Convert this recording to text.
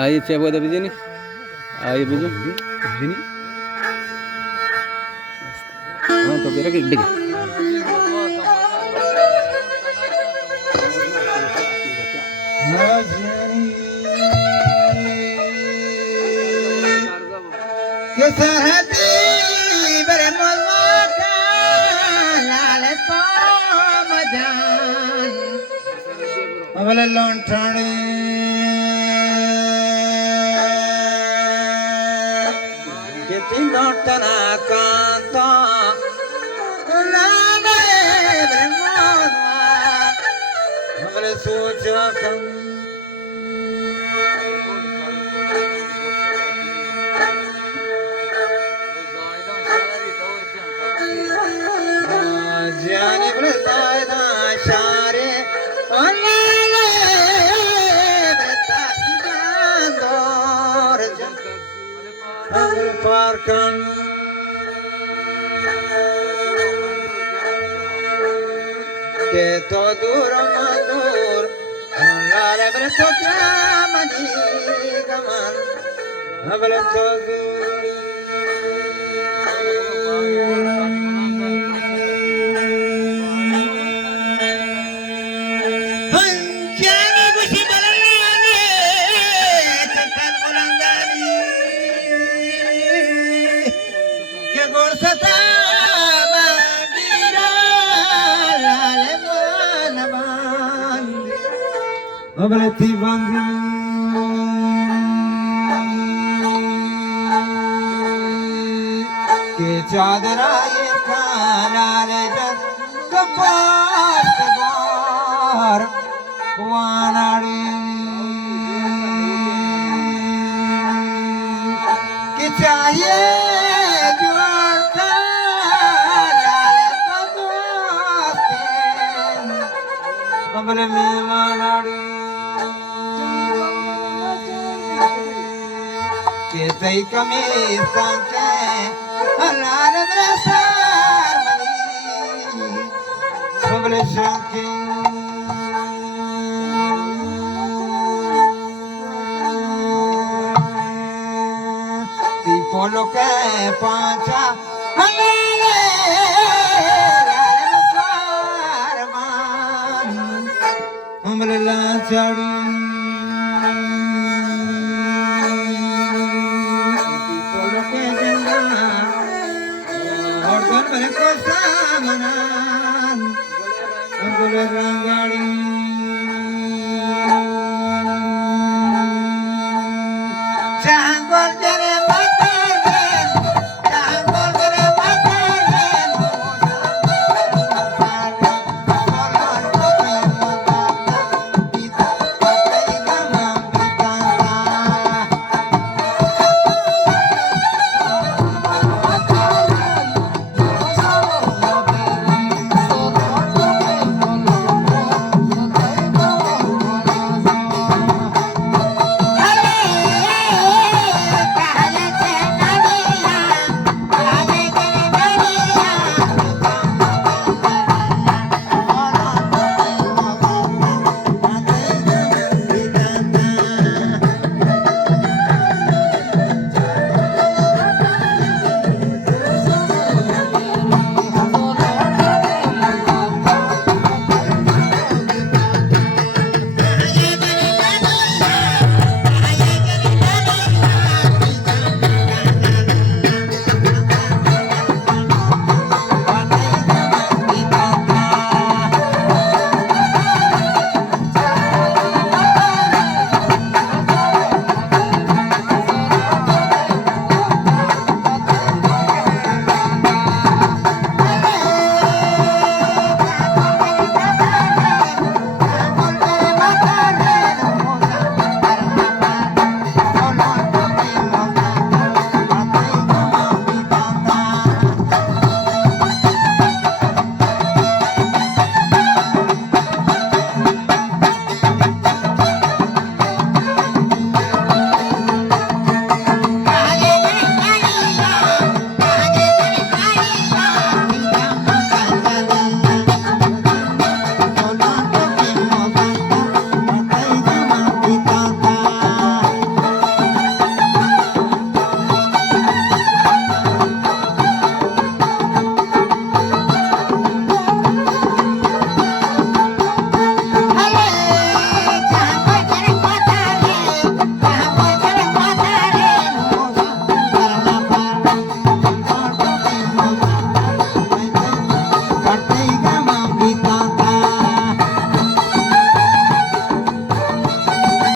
Aí saya buat apa sini? Ayo biju. Sini. Ah, तो बेरा के डिग. Que todo ramador la lebre toca mani kaman habla todo Abrati bandi ke chadra ye khana le jat kapat bar wanadi ke chahiye jodka lale kadoste amre me wanadi que te camisa que alar abrazar mani sobre shanking tipo lo que pancha alare abrazar mani hombre la chari Manan, Angul Rangadi.